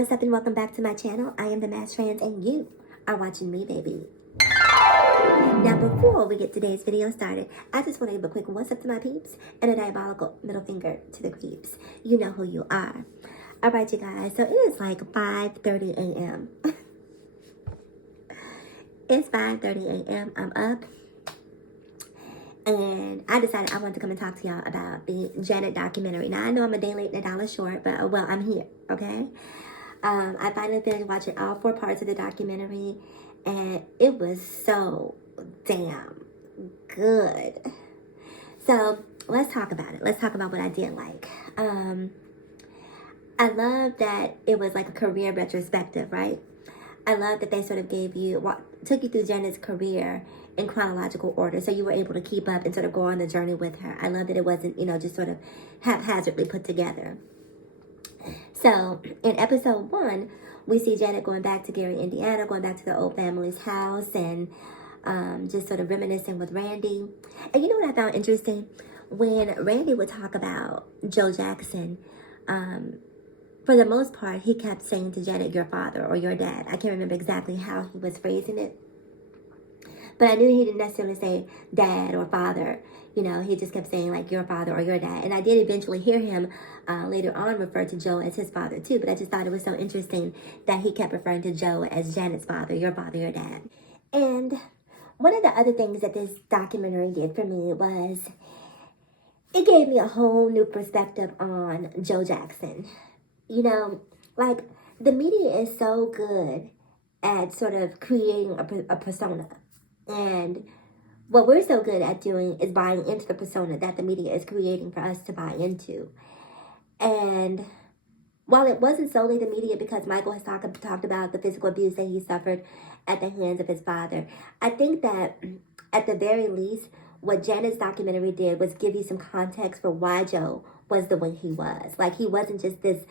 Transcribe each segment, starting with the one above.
what's up and welcome back to my channel. I am the Mass Trans and you are watching me, baby. Now before we get today's video started, I just want to give a quick what's up to my peeps and a diabolical middle finger to the creeps. You know who you are. Alright you guys, so it is like 5:30 a.m. It's 5:30 a.m. I'm up. And I decided I wanted to come and talk to y'all about the Janet documentary. Now, I know I'm a day late and a dollar short, but, well, I'm here, okay? I finally finished watching all 4 parts of the documentary, and it was so damn good. So, let's talk about it. Let's talk about what I did like. I love that it was like a career retrospective, right? I love that they sort of took you through Janet's career in chronological order, so you were able to keep up and sort of go on the journey with her. I love that it wasn't, just sort of haphazardly put together. So, in episode 1, we see Janet going back to Gary, Indiana, going back to the old family's house, and just sort of reminiscing with Randy. And you know what I found interesting? When Randy would talk about Joe Jackson, for the most part, he kept saying to Janet, your father or your dad. I can't remember exactly how he was phrasing it. But I knew he didn't necessarily say dad or father. He just kept saying like your father or your dad. And I did eventually hear him later on refer to Joe as his father too. But I just thought it was so interesting that he kept referring to Joe as Janet's father, your dad. And one of the other things that this documentary did for me was it gave me a whole new perspective on Joe Jackson. Like the media is so good at sort of creating a persona. And what we're so good at doing is buying into the persona that the media is creating for us to buy into. And while it wasn't solely the media, because Michael has talked about the physical abuse that he suffered at the hands of his father, I think that at the very least, what Janet's documentary did was give you some context for why Joe was the way he was. Like, he wasn't just this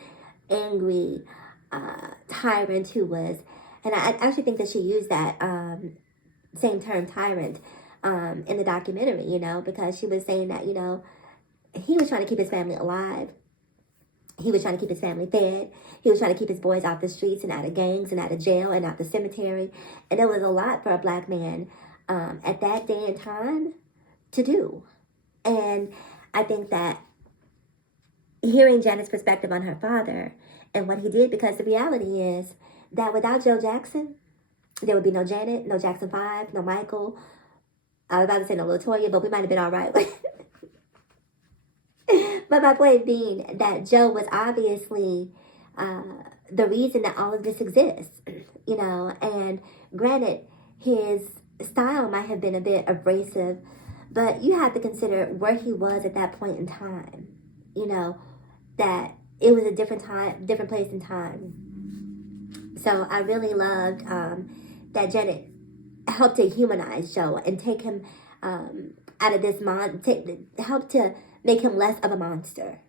angry tyrant who was, and I actually think that she used that same term, tyrant, in the documentary, because she was saying that, he was trying to keep his family alive. He was trying to keep his family fed. He was trying to keep his boys off the streets and out of gangs and out of jail and out the cemetery. And there was a lot for a black man at that day and time to do. And I think that hearing Janet's perspective on her father and what he did, because the reality is that without Joe Jackson, there would be no Janet, no Jackson 5, no Michael. I was about to say no LaToya, but we might have been all right. But my point being that Joe was obviously the reason that all of this exists, and granted, his style might have been a bit abrasive, but you have to consider where he was at that point in time, that it was a different time, different place and time. So I really loved that Janet helped to humanize Joe and take him out of this help to make him less of a monster,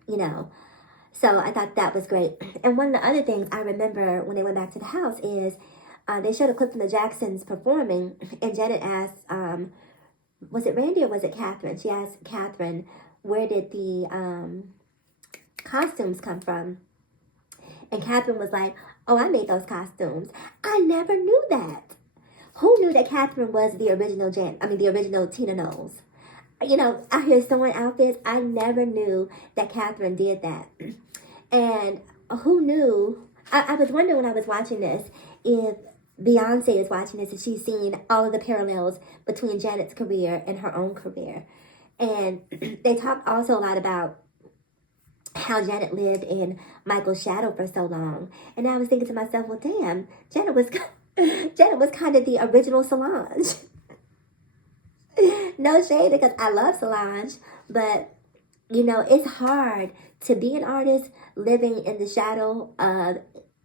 So I thought that was great. And one of the other things I remember when they went back to the house is they showed a clip from the Jacksons performing, and Janet asked, was it Randy or was it Catherine? She asked Catherine, where did the costumes come from? And Catherine was like, oh, I made those costumes. I never knew that. Who knew that Catherine was the original the original Tina Knowles? Out here sewing outfits. I never knew that Catherine did that. And who knew? I was wondering when I was watching this if Beyonce is watching this, if she's seen all of the parallels between Janet's career and her own career. And they talked also a lot about how Janet lived in Michael's shadow for so long. And I was thinking to myself, well, damn, Janet was kind of the original Solange. No shade, because I love Solange, but it's hard to be an artist living in the shadow of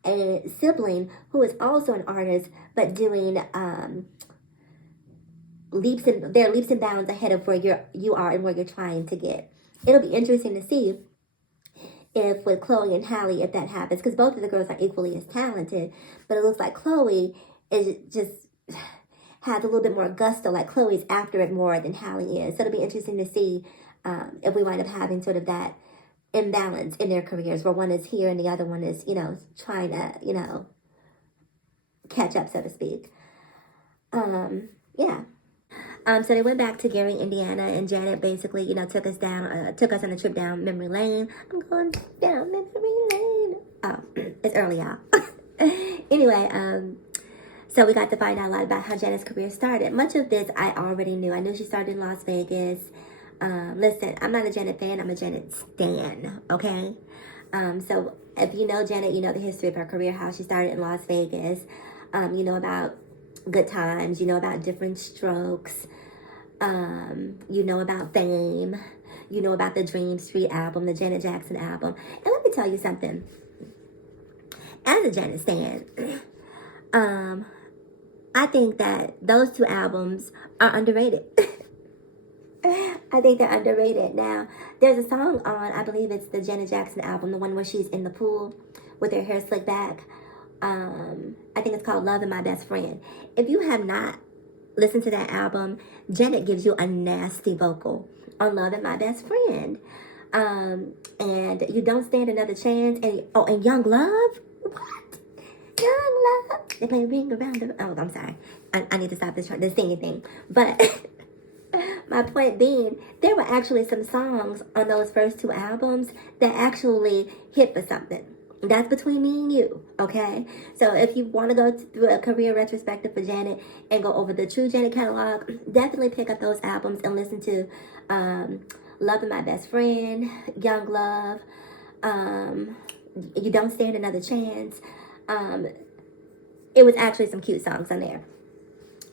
a sibling who is also an artist, but doing leaps and bounds ahead of where you are and where you're trying to get. It'll be interesting to see if with Chloe and Halle, if that happens, because both of the girls are equally as talented, but it looks like Chloe is just has a little bit more gusto, like Chloe's after it more than Halle is. So it'll be interesting to see if we wind up having sort of that imbalance in their careers, where one is here and the other one is, trying to, catch up, so to speak. Yeah. So they went back to Gary, Indiana, and Janet basically, took us on a trip down memory lane. I'm going down memory lane. Oh, it's early out. Anyway, so we got to find out a lot about how Janet's career started. Much of this I already knew. I knew she started in Las Vegas. Listen, I'm not a Janet fan. I'm a Janet stan, okay? So if you know Janet, you know the history of her career, how she started in Las Vegas. You know about Good Times. You know about Different Strokes. You know about Fame. You know about the Dream Street album, the Janet Jackson album. And let me tell you something. As a Janet stan, I think that those two albums are underrated. I think they're underrated. Now, there's a song on, I believe it's the Janet Jackson album, the one where she's in the pool with her hair slicked back. I think it's called Loving My Best Friend. If you have not listened to that album, Janet gives you a nasty vocal on Loving My Best Friend. And You Don't Stand Another Chance. And Young Love? What? Young Love. They play Ring Around the... Oh, I'm sorry. I need to stop this singing thing. But... my point being, there were actually some songs on those first two albums that actually hit for something. That's between me and you, okay? So if you want to go through a career retrospective for Janet and go over the true Janet catalog, definitely pick up those albums and listen to Loving My Best Friend, Young Love, You Don't Stand Another Chance. It was actually some cute songs on there.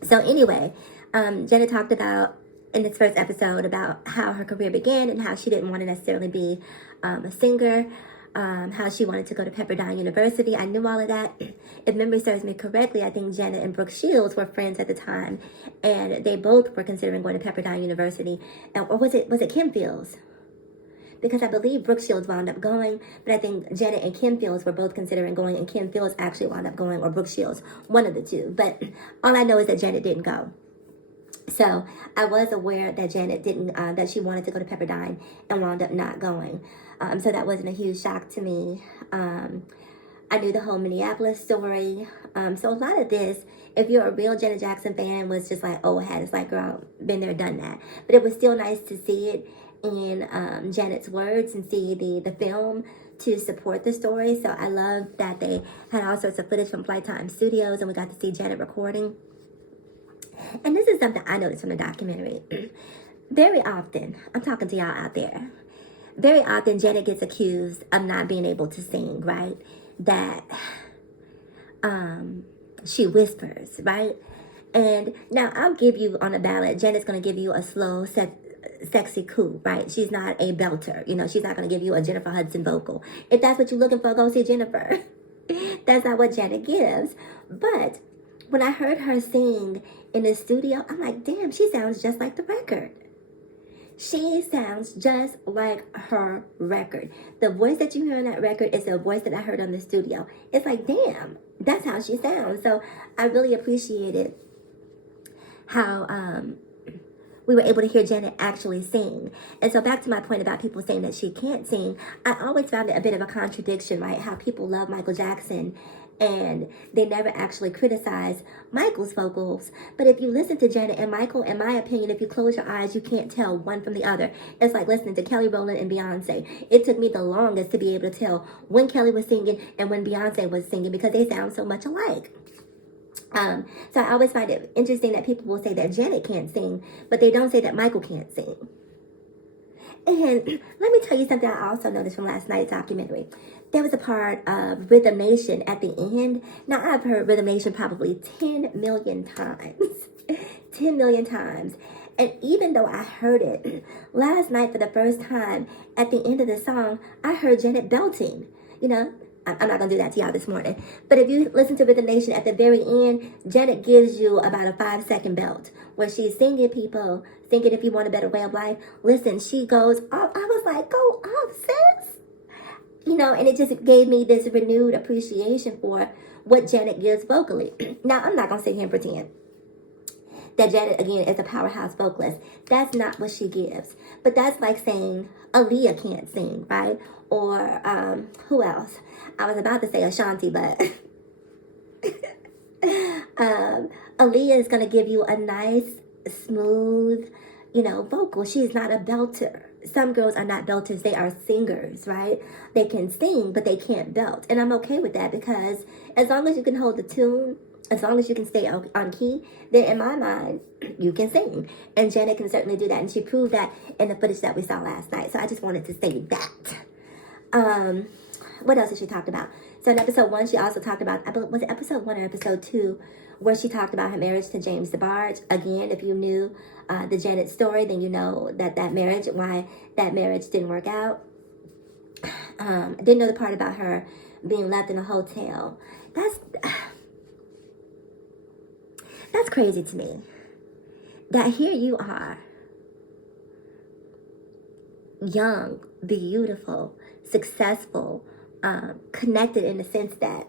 So anyway, Janet talked about in this first episode about how her career began and how she didn't want to necessarily be a singer, how she wanted to go to Pepperdine University. I knew all of that. If memory serves me correctly, I think Janet and Brooke Shields were friends at the time, and they both were considering going to Pepperdine University. Or was it Kim Fields? Because I believe Brooke Shields wound up going, but I think Janet and Kim Fields were both considering going, and Kim Fields actually wound up going, or Brooke Shields, one of the two. But all I know is that Janet didn't go. So I was aware that Janet didn't, that she wanted to go to Pepperdine and wound up not going. So that wasn't a huge shock to me. I knew the whole Minneapolis story. So a lot of this, if you're a real Janet Jackson fan, was just like, oh, it's like, girl, been there, done that. But it was still nice to see it in Janet's words and see the film to support the story. So I love that they had all sorts of footage from Flight Time Studios and we got to see Janet recording. And this is something I noticed from the documentary. Very often, I'm talking to y'all out there, very often Janet gets accused of not being able to sing, right? That she whispers, right? And now I'll give you on a ballad, Janet's going to give you a slow, sexy coo, right? She's not a belter. She's not going to give you a Jennifer Hudson vocal. If that's what you're looking for, go see Jennifer. That's not what Janet gives. But when I heard her sing in the studio, I'm like, damn, she sounds just like the record. She sounds just like her record. The voice that you hear on that record is the voice that I heard on the studio. It's like, damn, that's how she sounds. So I really appreciated how we were able to hear Janet actually sing. And so back to my point about people saying that she can't sing, I always found it a bit of a contradiction, right? How people love Michael Jackson and they never actually criticize Michael's vocals. But if you listen to Janet and Michael, in my opinion, if you close your eyes, you can't tell one from the other. It's like listening to Kelly Rowland and Beyonce. It took me the longest to be able to tell when Kelly was singing and when Beyonce was singing because they sound so much alike. So I always find it interesting that people will say that Janet can't sing, but they don't say that Michael can't sing. And let me tell you something I also noticed from last night's documentary. There was a part of Rhythm Nation at the end. Now, I've heard Rhythm Nation probably 10 million times. 10 million times. And even though I heard it last night for the first time, at the end of the song, I heard Janet belting. I'm not going to do that to y'all this morning. But if you listen to Rhythm Nation at the very end, Janet gives you about a 5-second belt where she's singing people, singing If You Want a Better Way of Life. Listen, she goes off. I was like, go off, sis. And it just gave me this renewed appreciation for what Janet gives vocally. Now, I'm not going to sit here and pretend that Janet, again, is a powerhouse vocalist. That's not what she gives. But that's like saying Aaliyah can't sing, right? Or who else? I was about to say Ashanti, but Aaliyah is going to give you a nice, smooth, vocal. She's not a belter. Some girls are not belters. They are singers, right? They can sing, but they can't belt. And I'm okay with that, because as long as you can hold the tune, as long as you can stay on key, then in my mind, you can sing. And Janet can certainly do that. And she proved that in the footage that we saw last night. So I just wanted to say that. What else did she talk about? So in episode 1, she also talked about, was it episode 1 or episode 2, where she talked about her marriage to James DeBarge. Again, if you knew the Janet story, then you know why that marriage didn't work out. Didn't know the part about her being left in a hotel. That's crazy to me. That here you are, young, beautiful, successful, connected in the sense that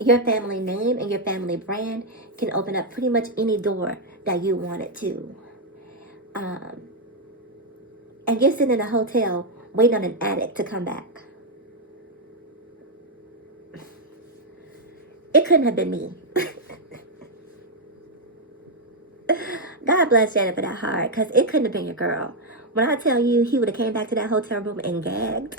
your family name and your family brand can open up pretty much any door that you want it to. And you're sitting in a hotel waiting on an addict to come back. It couldn't have been me. God bless Janet for that heart, because it couldn't have been your girl. When I tell you he would have came back to that hotel room and gagged,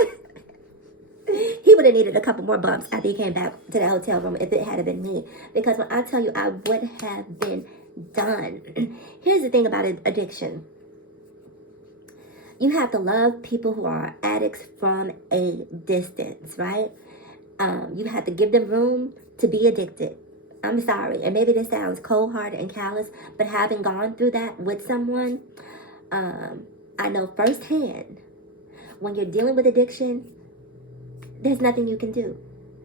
he would have needed a couple more bumps after he came back to that hotel room if it had been me. Because when I tell you, I would have been done. Here's the thing about addiction. You have to love people who are addicts from a distance, right? You have to give them room to be addicted. I'm sorry, and maybe this sounds cold-hearted and callous, but having gone through that with someone, I know firsthand, when you're dealing with addiction, there's nothing you can do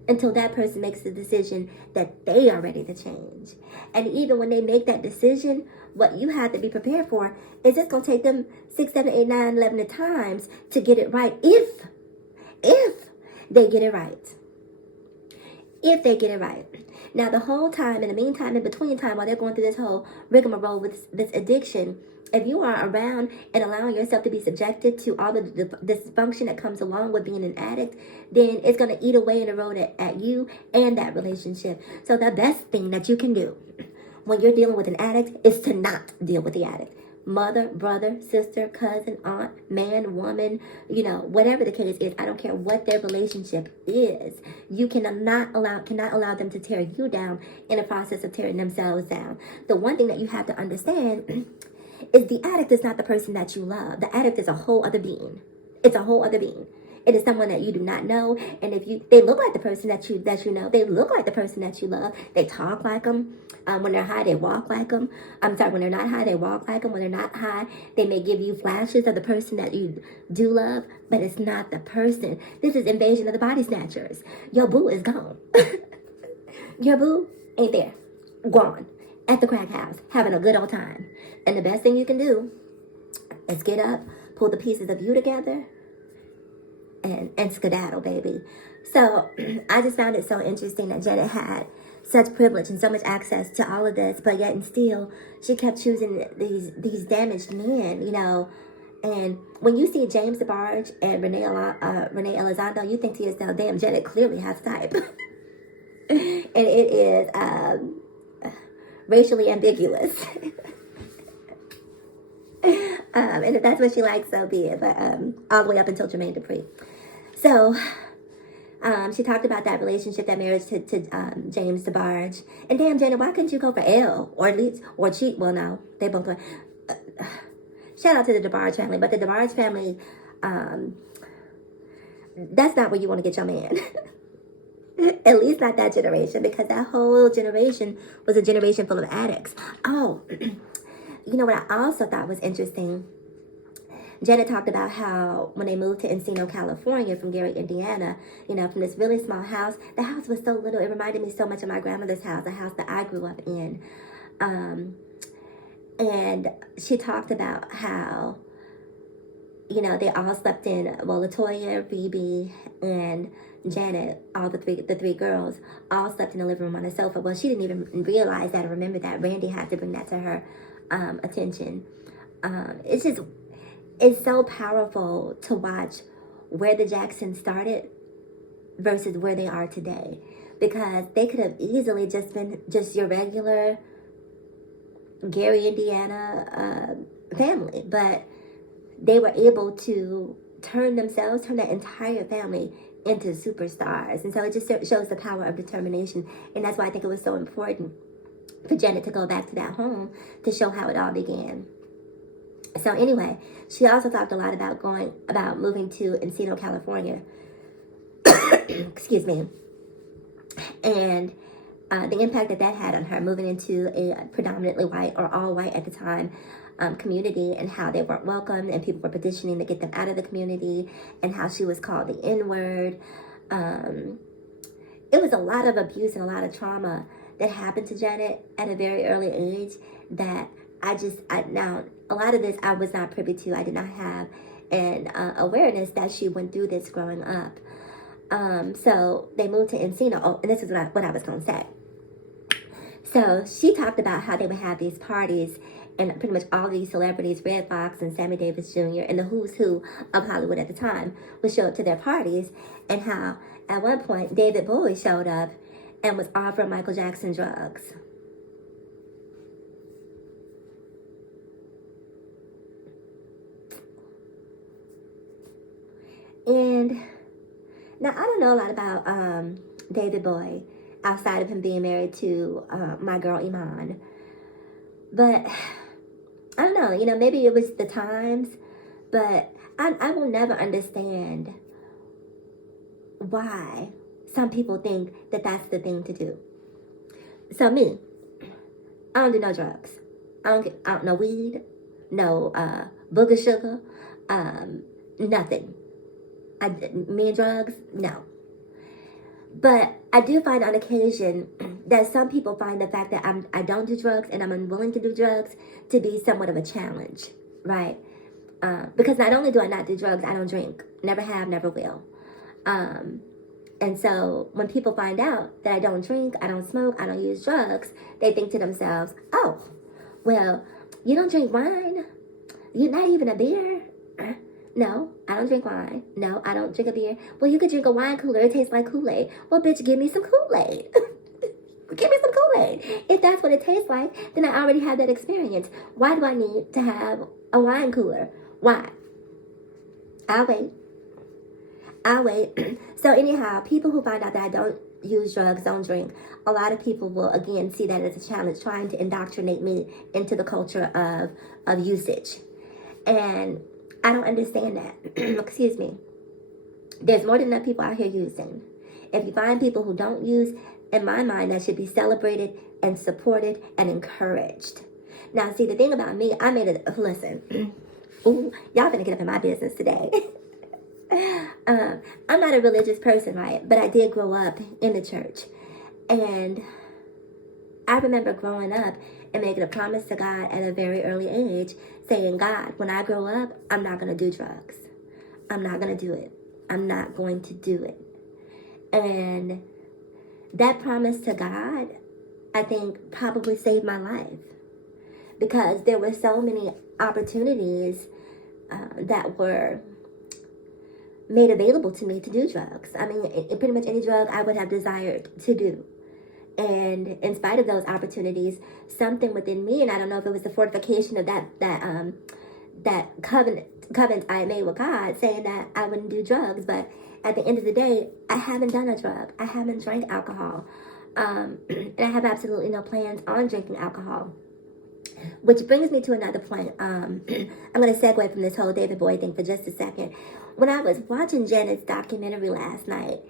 until that person makes the decision that they are ready to change. And even when they make that decision, what you have to be prepared for is it's going to take them 6, 7, 8, 9, 11 times to get it right, if they get it right. If they get it right. Now, the whole time, in the meantime, in between time, while they're going through this whole rigmarole with this addiction, if you are around and allowing yourself to be subjected to all the dysfunction that comes along with being an addict, then it's going to eat away in the road at you and that relationship. So the best thing that you can do when you're dealing with an addict is to not deal with the addict. Mother, brother, sister, cousin, aunt, man, woman, whatever the case is, I don't care what their relationship is. You cannot allow them to tear you down in the process of tearing themselves down. The one thing that you have to understand is the addict is not the person that you love. The addict is a whole other being. It's a whole other being. It is someone that you do not know. And they look like the person that you know. They look like the person that you love. They talk like them. When they're high, they walk like them. I'm sorry, when they're not high, they walk like them. When they're not high, they may give you flashes of the person that you do love, but it's not the person. This is Invasion of the Body Snatchers. Your boo is gone. Your boo ain't there. Gone. At the crack house, having a good old time. And the best thing you can do is get up, pull the pieces of you together, and skedaddle, baby. So I just found it so interesting that Janet had such privilege and so much access to all of this, but yet and still she kept choosing these damaged men, And when you see James DeBarge and Renee Elizondo, you think to yourself, damn, Janet clearly has type. And it is racially ambiguous. And if that's what she likes, so be it. But all the way up until Jermaine Dupri. So she talked about that relationship, that marriage to James DeBarge. And damn, Janet, why couldn't you go for L or at least cheat? Well, no, they both went. Shout out to the DeBarge family, but the DeBarge family, that's not where you want to get your man. At least not that generation, because that whole generation was a generation full of addicts. Oh, you know what I also thought was interesting? Janet talked about how when they moved to Encino, California from Gary, Indiana, from this really small house, the house was so little. It reminded me so much of my grandmother's house, a house that I grew up in. And she talked about how you know, they all slept in, well, Latoya, Phoebe, and Janet, all the three girls, all slept in the living room on a sofa. Well, she didn't even realize that or remember that. Randy had to bring that to her attention. It's so powerful to watch where the Jacksons started versus where they are today. Because they could have easily just been just your regular Gary, Indiana family. But they were able to turn that entire family into superstars. And so it just shows the power of determination. And that's why I think it was so important for Janet to go back to that home to show how it all began. So anyway, she also talked a lot about moving to Encino, California. Excuse me. And the impact that had on her, moving into a predominantly white or all white at the time community, and how they weren't welcome and people were petitioning to get them out of the community, and how she was called the N-word. It was a lot of abuse and a lot of trauma that happened to Janet at a very early age that now a lot of this I was not privy to. I did not have an awareness that she went through this growing up. So they moved to Encino. Oh, and this is what I was going to say. So she talked about how they would have these parties, and pretty much all these celebrities, Red Fox and Sammy Davis Jr. and the who's who of Hollywood at the time would show up to their parties, and how at one point David Bowie showed up and was offering Michael Jackson drugs. And now, I don't know a lot about David Bowie outside of him being married to my girl Iman. But I don't know, you know, maybe it was the times, but I will never understand why some people think that that's the thing to do. So me, I don't do no drugs. I don't no weed, no booger sugar, nothing. Me and drugs, no. But I do find on occasion that some people find the fact that I don't do drugs and I'm unwilling to do drugs to be somewhat of a challenge, right? Because not only do I not do drugs, I don't drink. Never have, never will. And so when people find out that I don't drink, I don't smoke, I don't use drugs, they think to themselves, oh, well, you don't drink wine? You're not even a beer? No, I don't drink wine. No, I don't drink a beer. Well, you could drink a wine cooler. It tastes like Kool-Aid. Well, bitch, give me some Kool-Aid. Give me some Kool-Aid. If that's what it tastes like, then I already have that experience. Why do I need to have a wine cooler? Why? I'll wait. So anyhow, people who find out that I don't use drugs, don't drink, a lot of people will, again, see that as a challenge, trying to indoctrinate me into the culture of usage. And I don't understand that. Excuse me. There's more than enough people out here using. If you find people who don't use, in my mind, that should be celebrated and supported and encouraged. Now, see, the thing about me, I made it, listen. Ooh, y'all finna get up in my business today. I'm not a religious person, right? But I did grow up in the church. And I remember growing up and making a promise to God at a very early age, saying, God, when I grow up, I'm not going to do drugs. I'm not going to do it. I'm not going to do it. And that promise to God, I think, probably saved my life. Because there were so many opportunities that were made available to me to do drugs. I mean, pretty much any drug I would have desired to do. And in spite of those opportunities, something within me, and I don't know if it was the fortification of that covenant I made with God, saying that I wouldn't do drugs. But at the end of the day, I haven't done a drug. I haven't drank alcohol. And I have absolutely no plans on drinking alcohol. Which brings me to another point. I'm going to segue from this whole David Bowie thing for just a second. When I was watching Janet's documentary last night,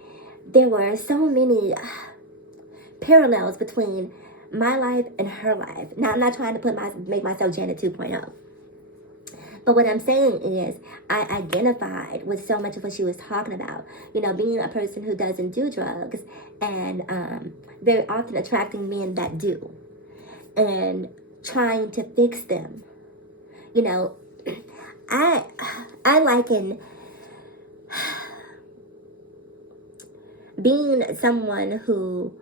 there were so many parallels between my life and her life. Now, I'm not trying to make myself Janet 2.0. But what I'm saying is, I identified with so much of what she was talking about. You know, being a person who doesn't do drugs and very often attracting men that do. And trying to fix them. You know, I I liken being someone who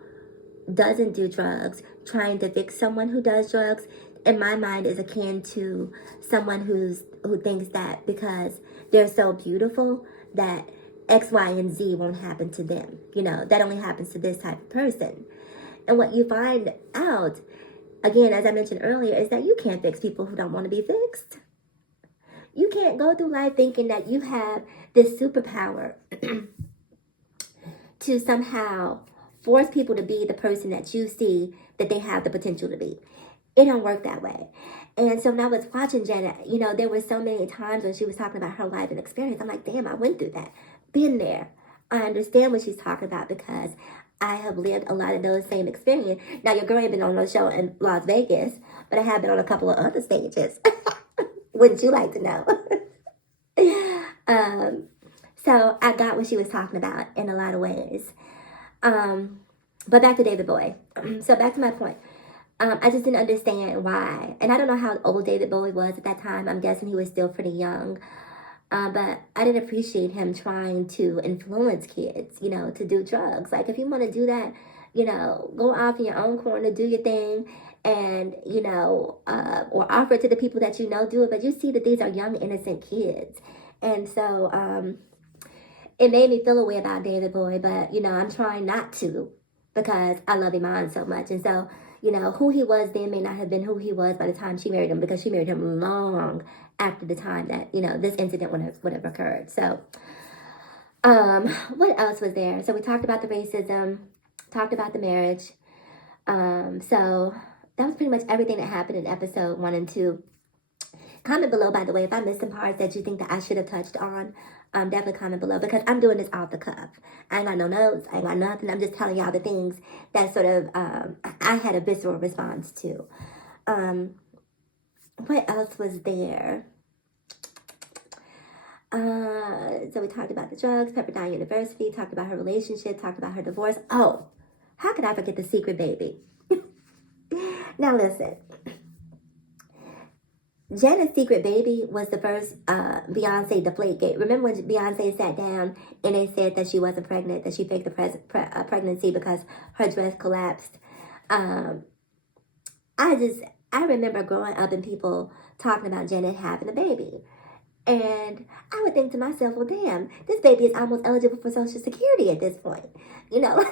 doesn't do drugs, trying to fix someone who does drugs, in my mind is akin to someone who thinks that because they're so beautiful that X, Y, and Z won't happen to them. You know, that only happens to this type of person. And what you find out, again, as I mentioned earlier, is that you can't fix people who don't want to be fixed. You can't go through life thinking that you have this superpower to somehow force people to be the person that you see that they have the potential to be. It don't work that way. And so when I was watching Janet, you know, there were so many times when she was talking about her life and experience. I'm like, damn, I went through that. Been there. I understand what she's talking about because I have lived a lot of those same experiences. Now, your girl ain't been on no show in Las Vegas, but I have been on a couple of other stages. Wouldn't you like to know? So I got what she was talking about in a lot of ways. But back to David Bowie. So back to my point. I just didn't understand why. And I don't know how old David Bowie was at that time. I'm guessing he was still pretty young. But I didn't appreciate him trying to influence kids, you know, to do drugs. Like, if you want to do that, you know, go off in your own corner, do your thing, and, you know, or offer it to the people that you know do it. But you see that these are young, innocent kids. And so it made me feel a way about David Bowie. But, you know, I'm trying not to because I love Iman so much. And so, you know, who he was then may not have been who he was by the time she married him, because she married him long after the time that, you know, this incident would have occurred. So, what else was there? So we talked about the racism, talked about the marriage. So that was pretty much everything that happened in episode 1 and 2. Comment below, by the way, if I missed some parts that you think that I should have touched on. Definitely comment below, because I'm doing this off the cuff. I ain't got no notes. I ain't got nothing. I'm just telling y'all the things that sort of I had a visceral response to. What else was there? So we talked about the drugs, Pepperdine University, talked about her relationship, talked about her divorce. Oh, how could I forget the secret baby? Now listen. Janet's secret baby was the first Beyonce Deflategate. Remember when Beyonce sat down and they said that she wasn't pregnant, that she faked the pregnancy because her dress collapsed? I remember growing up and people talking about Janet having a baby. And I would think to myself, well, damn, this baby is almost eligible for Social Security at this point. You know,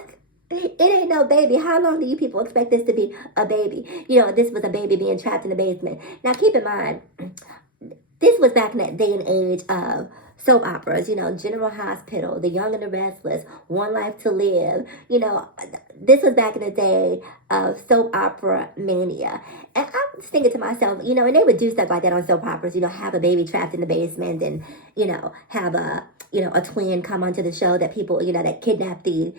it ain't no baby. How long do you people expect this to be a baby? You know, this was a baby being trapped in the basement. Now, keep in mind, this was back in that day and age of soap operas, you know, General Hospital, The Young and the Restless, One Life to Live. You know, this was back in the day of soap opera mania. And I was thinking to myself, you know, and they would do stuff like that on soap operas, you know, have a baby trapped in the basement and, you know, have a twin come onto the show that people, you know, that kidnapped the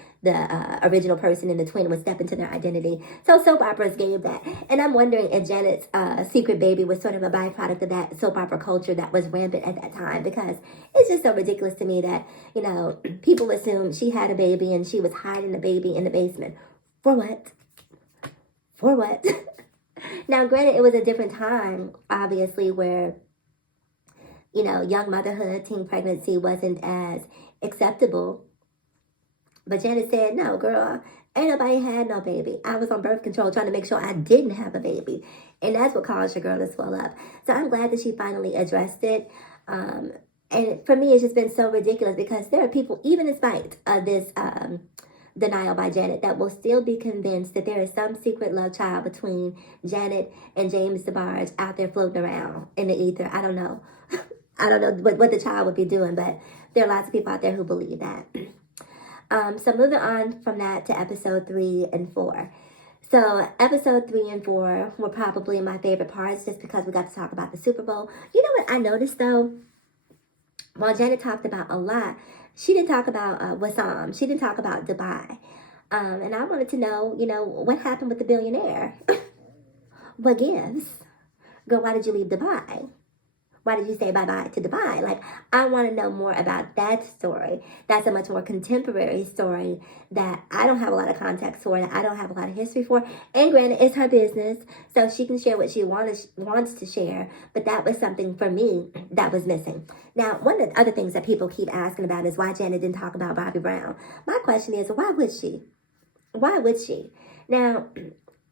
original person and the twin would step into their identity. So soap operas gave that. And I'm wondering if Janet's secret baby was sort of a byproduct of that soap opera culture that was rampant at that time, because it's just so ridiculous to me that, you know, people assume she had a baby and she was hiding the baby in the basement. For what? For what? Now, granted, it was a different time, obviously, where, you know, young motherhood, teen pregnancy wasn't as acceptable. But Janet said, no, girl, ain't nobody had no baby. I was on birth control trying to make sure I didn't have a baby. And that's what caused your girl to swell up. So I'm glad that she finally addressed it. And for me, it's just been so ridiculous because there are people, even in spite of this denial by Janet, that will still be convinced that there is some secret love child between Janet and James DeBarge out there floating around in the ether. I don't know. I don't know what the child would be doing, but there are lots of people out there who believe that. So moving on from that to episode 3 and 4. So episode 3 and 4 were probably my favorite parts just because we got to talk about the Super Bowl. You know what I noticed though? While Janet talked about a lot, she didn't talk about Wassam. She didn't talk about Dubai. And I wanted to know, you know, what happened with the billionaire? What gives? Girl, why did you leave Dubai? Why did you say bye-bye to Dubai? Like, I want to know more about that story. That's a much more contemporary story that I don't have a lot of context for, that I don't have a lot of history for. And granted, it's her business, so she can share what she wants to share. But that was something for me that was missing. Now, one of the other things that people keep asking about is why Janet didn't talk about Bobby Brown. My question is, why would she? Why would she? Now,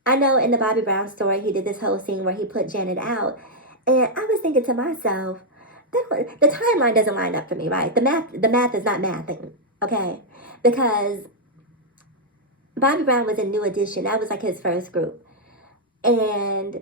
I know in the Bobby Brown story, he did this whole scene where he put Janet out. And I was thinking to myself, the timeline doesn't line up for me, right? The math is not mathing, okay? Because Bobby Brown was a New Edition. That was like his first group. And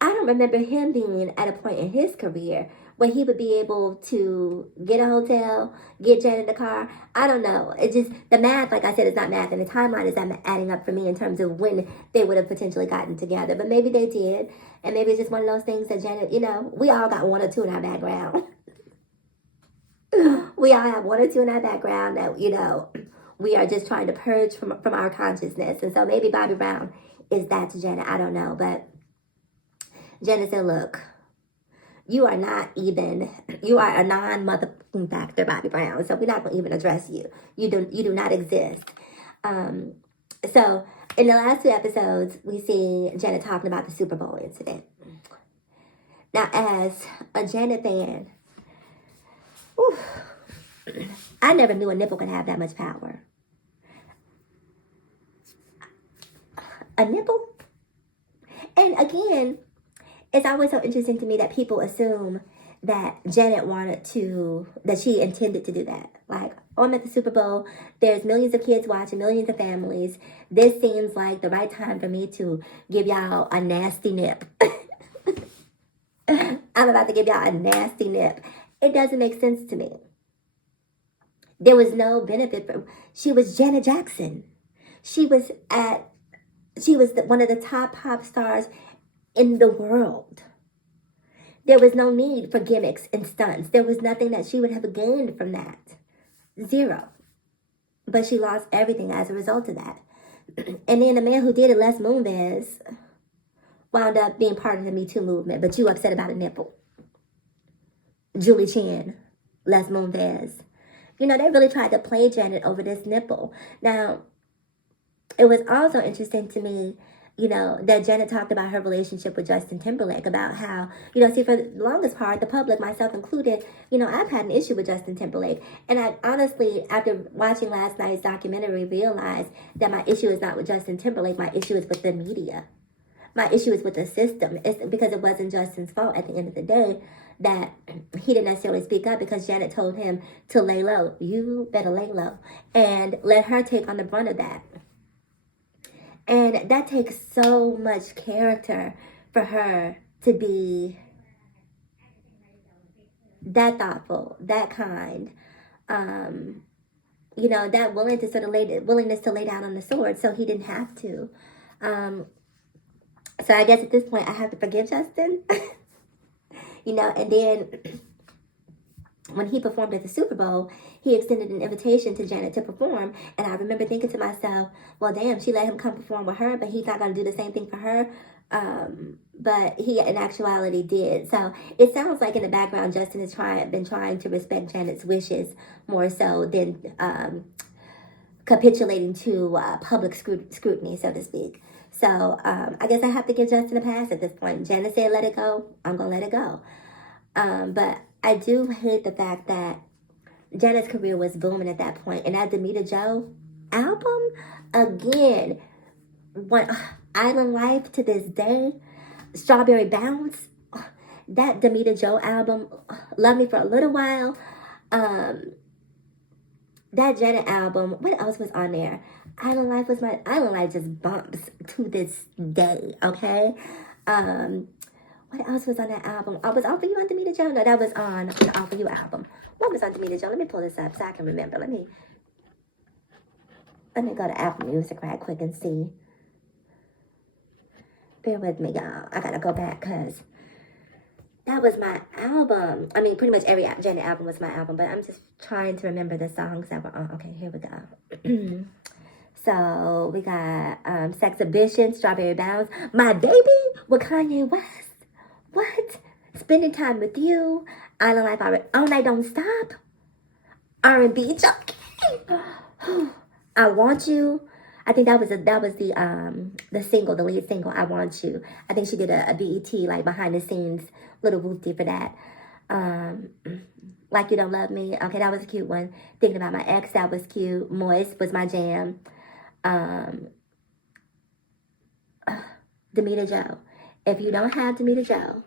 I don't remember him being at a point in his career where he would be able to get a hotel, get Jen in the car. I don't know. It just, the math, like I said, is not math. And the timeline is not adding up for me in terms of when they would have potentially gotten together. But maybe they did. And maybe it's just one of those things that Janet, we all got one or two in our background. We all have one or two in our background that, we are just trying to purge from our consciousness. And so maybe Bobby Brown is that to Janet. I don't know. But Janet said, look, you are a non-motherfucking factor, Bobby Brown. So we're not going to even address you. You do not exist. So in the last two episodes, we see Janet talking about the Super Bowl incident. Now, as a Janet fan, I never knew a nipple could have that much power. A nipple? And again, it's always so interesting to me that people assume that Janet that she intended to do that. Like, I'm at the Super Bowl, there's millions of kids watching, millions of families. This seems like the right time for me to give y'all a nasty nip. I'm about to give y'all a nasty nip. It doesn't make sense to me. There was no benefit she was Janet Jackson. She was one of the top pop stars in the world. There was no need for gimmicks and stunts. There was nothing that she would have gained from that. Zero. But she lost everything as a result of that. And then the man who did it, Les Moonves, wound up being part of the Me Too movement. But you upset about a nipple. Julie Chen, Les Moonves. They really tried to play Janet over this nipple. Now, it was also interesting to me that Janet talked about her relationship with Justin Timberlake, about how, see, for the longest part, the public, myself included, I've had an issue with Justin Timberlake. And I honestly, after watching last night's documentary, realized that my issue is not with Justin Timberlake. My issue is with the media. My issue is with the system. It's because it wasn't Justin's fault at the end of the day that he didn't necessarily speak up, because Janet told him to lay low. You better lay low. And let her take on the brunt of that. And that takes so much character for her to be that thoughtful, that kind, that willingness to lay down on the sword, so he didn't have to. So I guess at this point I have to forgive Justin, and then when he performed at the Super Bowl, he extended an invitation to Janet to perform. And I remember thinking to myself, well, damn, she let him come perform with her, but he's not going to do the same thing for her. But he, in actuality, did. So it sounds like in the background, Justin has been trying to respect Janet's wishes more so than capitulating to public scrutiny, so to speak. So I guess I have to give Justin a pass at this point. Janet said, let it go. I'm going to let it go. But I do hate the fact that Janet's career was booming at that point. And that Demita Joe album, again, Island Life to this day, Strawberry Bounce, that Demita Joe album, Love Me for a Little While, that Janet album, what else was on there? Island Life just bumps to this day, okay? What else was on that album? Was All For You on Demita Joe? No, that was on the All For You album. What was on Demita Joe? Let me pull this up so I can remember. Let me go to Apple Music right quick and see. Bear with me, y'all. I gotta go back because that was my album. I mean, pretty much every Janet album was my album, but I'm just trying to remember the songs that were on. Okay, here we go. So we got Sexhibition, Strawberry Bounce, My Baby with Kanye West. What? Spending time with you. Island Life, All Night Don't Stop. R&B, Junkie. I Want You. I think that was the single, the lead single, I Want You. I think she did a BET, like, behind the scenes little whoopty for that. Like You Don't Love Me. Okay, that was a cute one. Thinking About My Ex, that was cute. Moist was my jam. Demita Joe. If you don't have Demita Joe,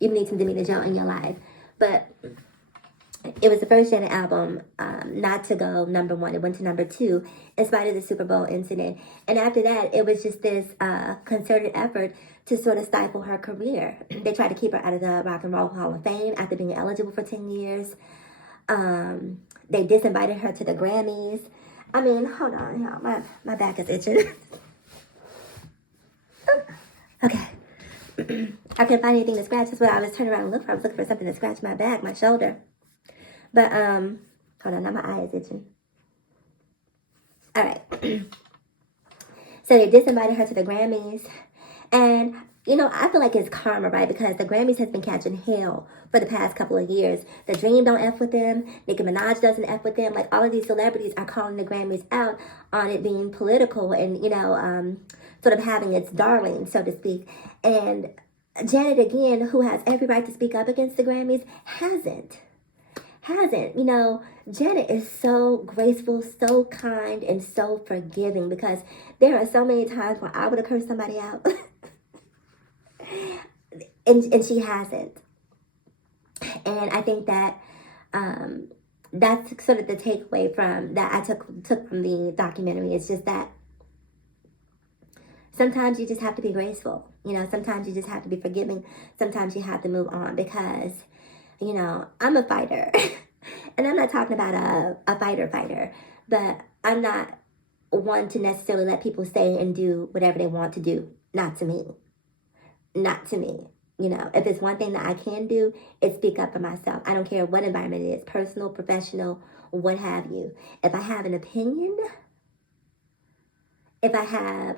you need some Demita Joe in your life. But it was the first Janet album not to go number one. It went to number two in spite of the Super Bowl incident. And after that, it was just this concerted effort to sort of stifle her career. They tried to keep her out of the Rock and Roll Hall of Fame after being eligible for 10 years. They disinvited her to the Grammys. I mean, hold on, y'all. My back is itching. Okay. I couldn't find anything to scratch. That's what I was turning around and looking for. I was looking for something to scratch my back, my shoulder. But, hold on, now my eye is itching. All right. So they disinvited her to the Grammys. And, you know, I feel like it's karma, right? Because the Grammys has been catching hell for the past couple of years. The Dream don't F with them. Nicki Minaj doesn't F with them. Like, all of these celebrities are calling the Grammys out on it being political and, you know, sort of having its darling, so to speak. And Janet, again, who has every right to speak up against the Grammys, hasn't. You know, Janet is so graceful, so kind, and so forgiving, because there are so many times where I would have cursed somebody out. and she hasn't. And I think that that's sort of the takeaway from that I took from the documentary. It's just that sometimes you just have to be graceful. You know, sometimes you just have to be forgiving. Sometimes you have to move on because, you know, I'm a fighter. And I'm not talking about a fighter, but I'm not one to necessarily let people say and do whatever they want to do. Not to me. You know, if it's one thing that I can do, it's speak up for myself. I don't care what environment it is, personal, professional, what have you. If I have an opinion, if I have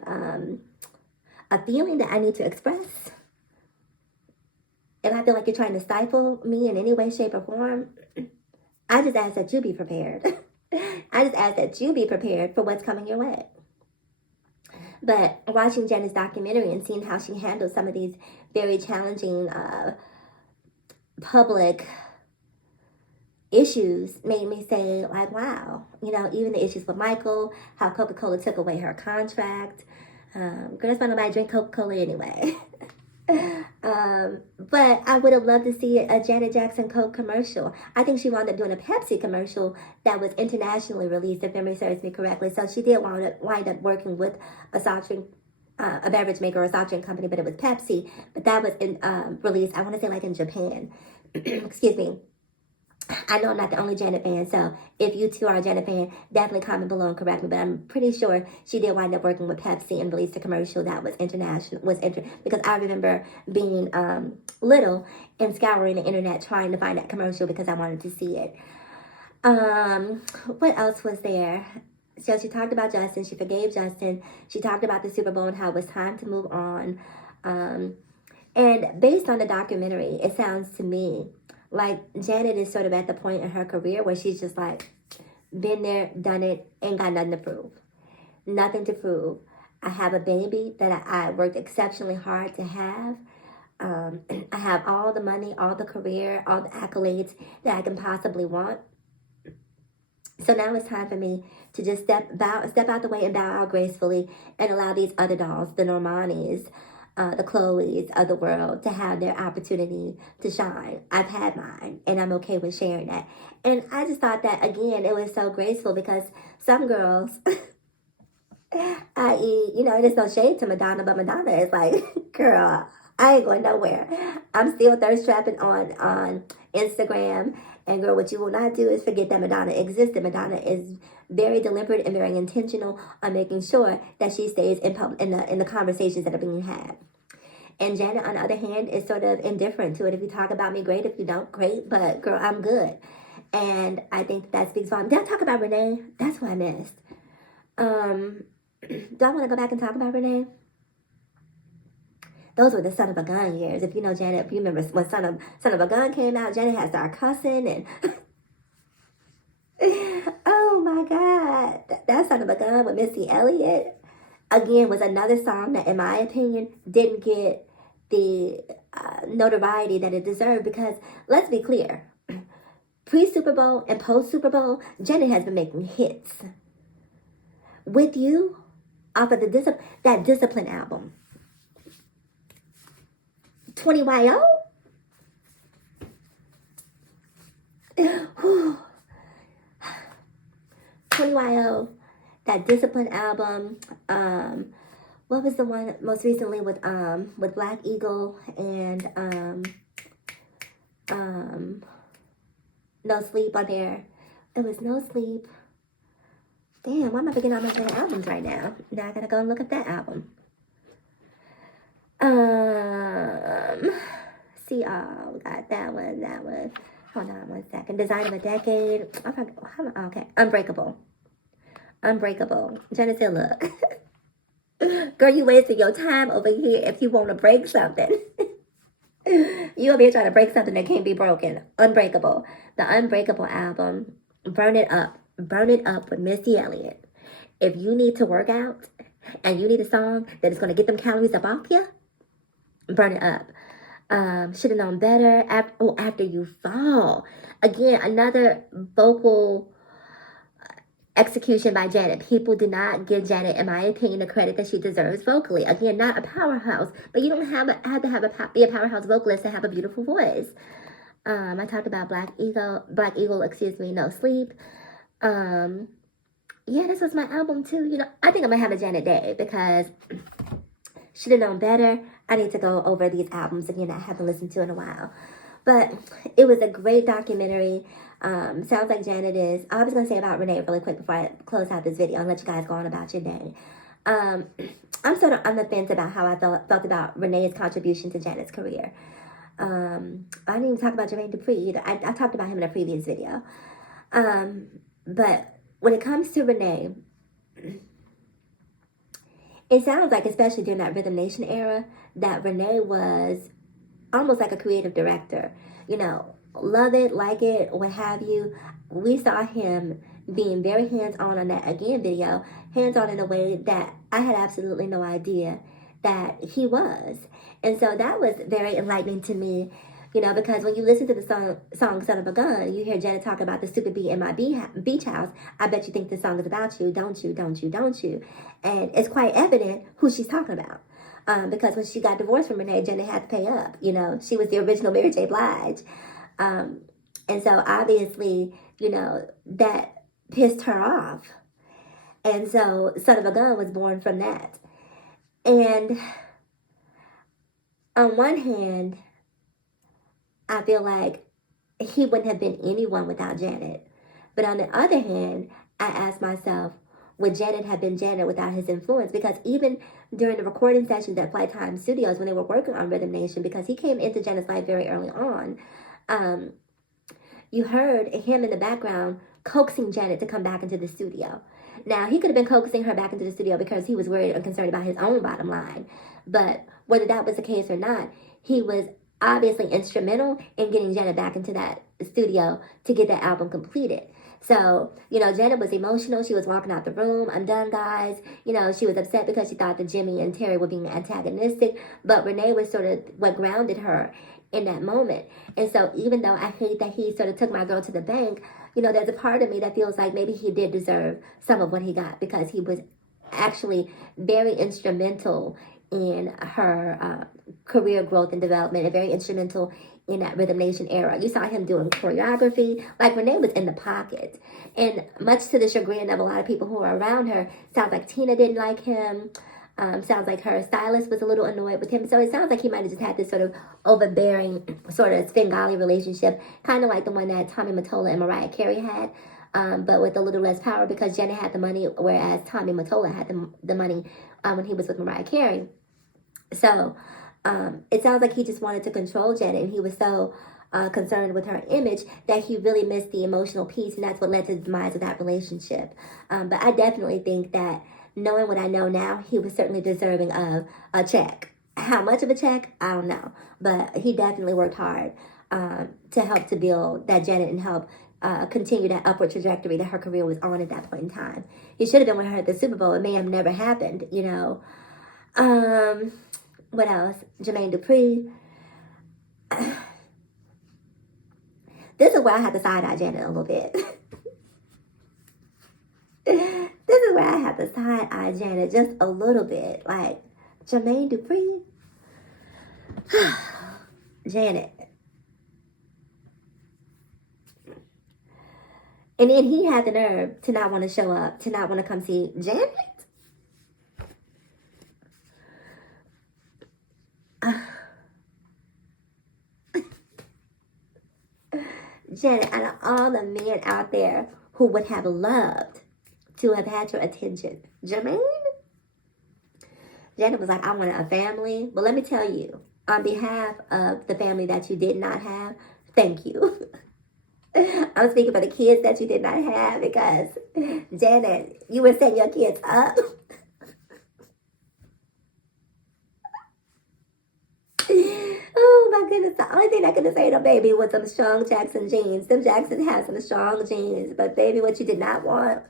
a feeling that I need to express, if I feel like you're trying to stifle me in any way, shape, or form, I just ask that you be prepared. I just ask that you be prepared for what's coming your way. But watching Janet's documentary and seeing how she handled some of these very challenging public issues made me say, like, wow. You know, even the issues with Michael, how Coca-Cola took away her contract. Girls don't nobody drink Coca-Cola anyway. But I would have loved to see a Janet Jackson Coke commercial. I think she wound up doing a Pepsi commercial that was internationally released, if memory serves me correctly. So she did wind up working with a soft drink, a beverage maker or a soft drink company, but it was Pepsi. But that was released, I want to say, like in Japan. Excuse me. I know I'm not the only Janet fan, so if you two are a Janet fan, definitely comment below and correct me. But I'm pretty sure she did wind up working with Pepsi and released a commercial that was international. Because I remember being little and scouring the internet trying to find that commercial because I wanted to see it. What else was there? So she talked about Justin. She forgave Justin. She talked about the Super Bowl and how it was time to move on. And based on the documentary, it sounds to me like Janet is sort of at the point in her career where she's just like, been there, done it, ain't got nothing to prove. Nothing to prove. I have a baby that I worked exceptionally hard to have. I have all the money, all the career, all the accolades that I can possibly want. So now it's time for me to just step out the way and bow out gracefully and allow these other dolls, the Normanis, the Chloes of the world, to have their opportunity to shine. I've had mine, and I'm okay with sharing that. And I just thought that, again, it was so graceful because some girls, i.e., you know, there's no shade to Madonna, but Madonna is like, girl, I ain't going nowhere. I'm still thirst trapping on Instagram. And girl, what you will not do is forget that Madonna existed. Madonna is very deliberate and very intentional on making sure that she stays in the conversations that are being had. And Janet, on the other hand, is sort of indifferent to it. If you talk about me, great. If you don't, great. But girl, I'm good. And I think that speaks volumes. Did I talk about Renee? That's what I missed. Do I want to go back and talk about Renee? Those were the Son of a Gun years. If you know Janet, if you remember when Son of a Gun came out, Janet had started cussing and oh my God, that Son of a Gun with Missy Elliott again was another song that, in my opinion, didn't get the notoriety that it deserved because let's be clear, pre-Super Bowl and post-Super Bowl, Janet has been making hits. With You, off of that Discipline album. 20YO? 20YO, that Discipline album. What was the one most recently with Black Eagle and No Sleep on there? It was No Sleep. Damn, why am I forgetting all my favorite albums right now? Now I gotta go and look up that album. We got that one. Hold on 1 second. Design of a Decade. Okay, Unbreakable. Jenna said, look. Girl, you wasting your time over here if you want to break something. You over here trying to break something that can't be broken. Unbreakable. The Unbreakable album. Burn It Up with Missy Elliott. If you need to work out and you need a song that is going to get them calories up off you, Burn It Up. Should have known better. After You Fall. Again, another vocal execution by Janet. People do not give Janet, in my opinion, the credit that she deserves vocally. Again, not a powerhouse, but you don't have to be a powerhouse vocalist to have a beautiful voice. I talked about Black Eagle, No Sleep. Yeah, this was my album too. You know, I think I'm gonna have a Janet Day because should have known better. I need to go over these albums again I haven't listened to in a while. But it was a great documentary. Sounds like Janet is. I was going to say about Renee really quick before I close out this video and let you guys go on about your day. I'm sort of on the fence about how I felt about Renee's contribution to Janet's career. I didn't even talk about Jermaine Dupri either. I talked about him in a previous video. But when it comes to Renee, it sounds like, especially during that Rhythm Nation era, that Renee was almost like a creative director. You know, love it, like it, what have you. We saw him being very hands-on on that, again, video. Hands-on in a way that I had absolutely no idea that he was. And so that was very enlightening to me, you know, because when you listen to the song Son of a Gun, you hear Janet talk about the stupid bee in my beach house. I bet you think the song is about you, don't you? And it's quite evident who she's talking about. Because when she got divorced from Renee, Janet had to pay up. You know, she was the original Mary J. Blige. And so obviously, you know, that pissed her off. And so Son of a Gun was born from that. And on one hand, I feel like he wouldn't have been anyone without Janet. But on the other hand, I ask myself, would Janet have been Janet without his influence? Because even during the recording sessions at Flight Time Studios, when they were working on Rhythm Nation, because he came into Janet's life very early on, you heard him in the background coaxing Janet to come back into the studio. Now, he could have been coaxing her back into the studio because he was worried and concerned about his own bottom line. But whether that was the case or not, he was obviously instrumental in getting Janet back into that studio to get that album completed. So, you know, Janet was emotional. She was walking out the room. I'm done, guys. You know, she was upset because she thought that Jimmy and Terry were being antagonistic. But Renee was sort of what grounded her in that moment. And so even though I hate that he sort of took my girl to the bank, you know, there's a part of me that feels like maybe he did deserve some of what he got because he was actually very instrumental in her career growth and development and very instrumental in that Rhythm Nation era. You saw him doing choreography. Like, Renee was in the pocket. And much to the chagrin of a lot of people who were around her, sounds like Tina didn't like him. Sounds like her stylist was a little annoyed with him. So it sounds like he might have just had this sort of overbearing sort of Svengali relationship, kind of like the one that Tommy Mottola and Mariah Carey had, but with a little less power because Janet had the money, whereas Tommy Mottola had the money when he was with Mariah Carey. So it sounds like he just wanted to control Janet, and he was so concerned with her image that he really missed the emotional piece, and that's what led to the demise of that relationship. But I definitely think that knowing what I know now, he was certainly deserving of a check. How much of a check? I don't know. But he definitely worked hard to help to build that Janet and help continue that upward trajectory that her career was on at that point in time. He should have been with her at the Super Bowl. It may have never happened, you know. What else? Jermaine Dupri. This is where I have to side-eye Janet a little bit. This is where I have to side-eye Janet just a little bit. Like, Jermaine Dupri. Janet. And then he had the nerve to not want to show up, to not want to come see Janet. Janet, out of all the men out there who would have loved to have had your attention, Jermaine? Janet was like, I wanted a family. Well, let me tell you, on behalf of the family that you did not have, thank you. I'm speaking for the kids that you did not have, because, Janet, you were setting your kids up. Oh my goodness, the only thing I could say to baby was some strong Jackson jeans. Them Jacksons have some strong jeans, but baby, what you did not want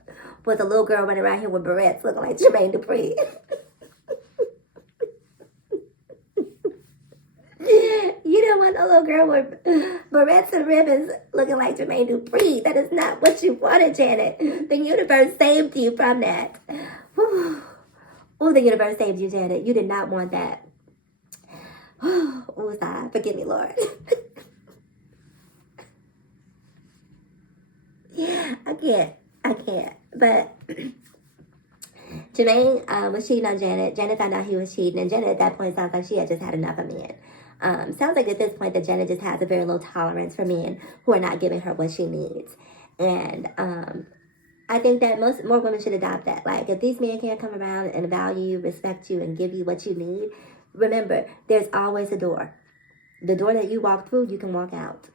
was a little girl running around here with barrettes looking like Jermaine Dupri. You don't want a little girl with barrettes and ribbons looking like Jermaine Dupri. That is not what you wanted, Janet. The universe saved you from that. Oh, the universe saved you, Janet. You did not want that. Oh, God, forgive me, Lord. I can't. But Jermaine was cheating on Janet. Janet found out he was cheating, and Janet at that point sounds like she had just had enough of men. Sounds like at this point that Janet just has a very low tolerance for men who are not giving her what she needs. And I think that more women should adopt that. Like, if these men can't come around and value you, respect you, and give you what you need, remember, there's always a door. The door that you walk through, you can walk out.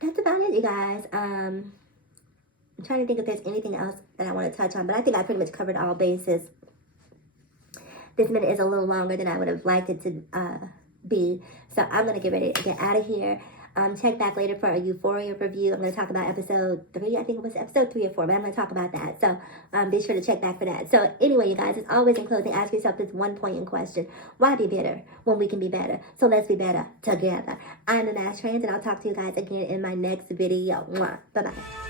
That's about it, you guys. I'm trying to think if there's anything else that I want to touch on, but I think I pretty much covered all bases. This minute is a little longer than I would have liked it to be, so I'm going to get ready to get out of here. Check back later for a Euphoria review. I'm going to talk about episode 3. I think it was episode 3 or 4, but I'm going to talk about that. So be sure to check back for that. So anyway, you guys, as always in closing, ask yourself this one poignant question. Why be bitter when we can be better? So let's be better together. I'm the Nash Trans, and I'll talk to you guys again in my next video. Bye-bye.